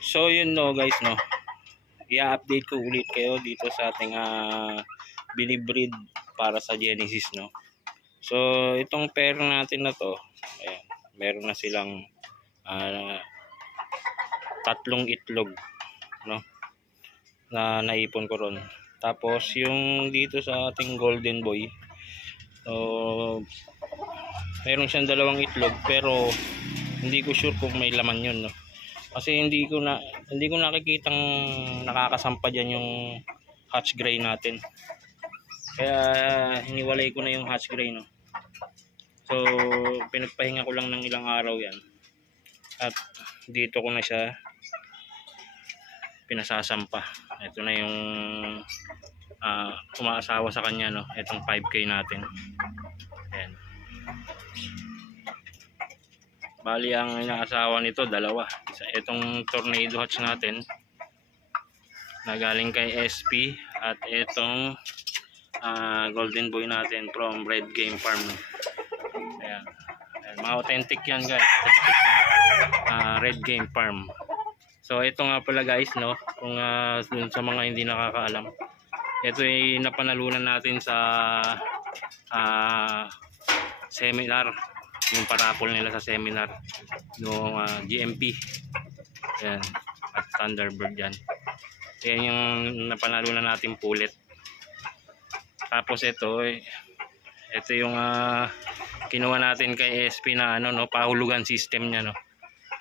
So yun no guys no. I-update ko ulit kayo dito sa ating binibreed para sa Genesis no. So itong pair natin na to, ayan, meron na silang tatlong itlog no na naipon ko ron. Tapos yung dito sa ating golden boy, so meron siyang dalawang itlog pero hindi ko sure kung may laman yun no. Kasi hindi ko nakikitang nakakasampa diyan yung hatch gray natin. Kaya hiniwalay ko na yung hatch gray no. So pinagpahinga ko lang ng ilang araw yan. At dito ko na siya pinasasampa. Ito na yung umaasawa sa kanya no. Itong 5K natin. Ayan. Bali ang inaasawa nito dalawa. Itong tornado hatch natin na galing kay SP at itong golden boy natin from Red Game Farm. Ayan. Ayan. Mga authentic yan guys. Authentic Red Game Farm. So ito nga pala guys no, kung dun sa mga hindi nakakaalam, ito ay napanalunan natin sa seminar, yung parapol nila sa seminar yung GMP. Ayan, at Thunderbird yan. Ayan yung napanalunan natin pulit. Tapos ito yung kinuha natin kay SP na ano no, pahulugan system niya no.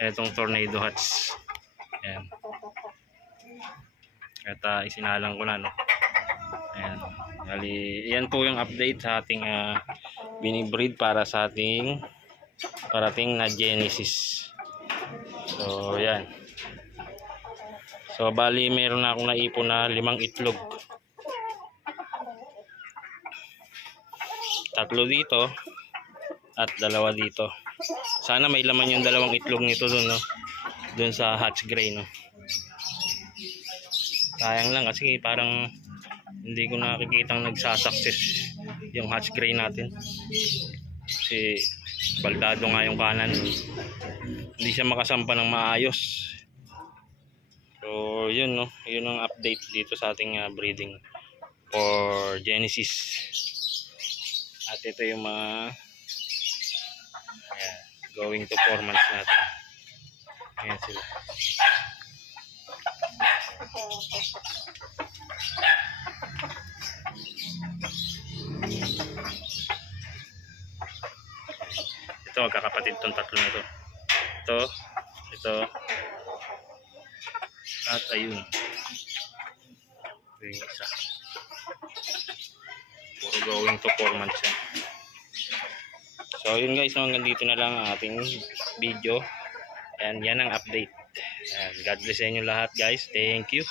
Itong tornado hatch. Ayan. At isinalang ko na no. Ayan. Bali, yan po yung update sa ating binibreed para sa ating parating na Genesis. So yan. So bali meron na akong naipon na 5 itlog. 3 dito at 2 dito. Sana may laman yung 2 itlog nito dun no. Dun sa hatch gray no. Sayang lang kasi parang hindi ko nakikitang nagsasucess yung hatch gray natin. Kasi baldado nga yung kanan. Hindi siya makasampa ng maayos. So yun no, yun ang update dito sa ating breeding for Genesis. At ito yung mga going to 4 months natin. Ayan sila. Ito magkakapatid tong 3 na to. Ito at ayun. Ito yung isa. Puro going to 4 months yan. So yun guys, hanggang dito na lang ang ating video. And yan ang update. And God bless sa inyo lahat guys. Thank you.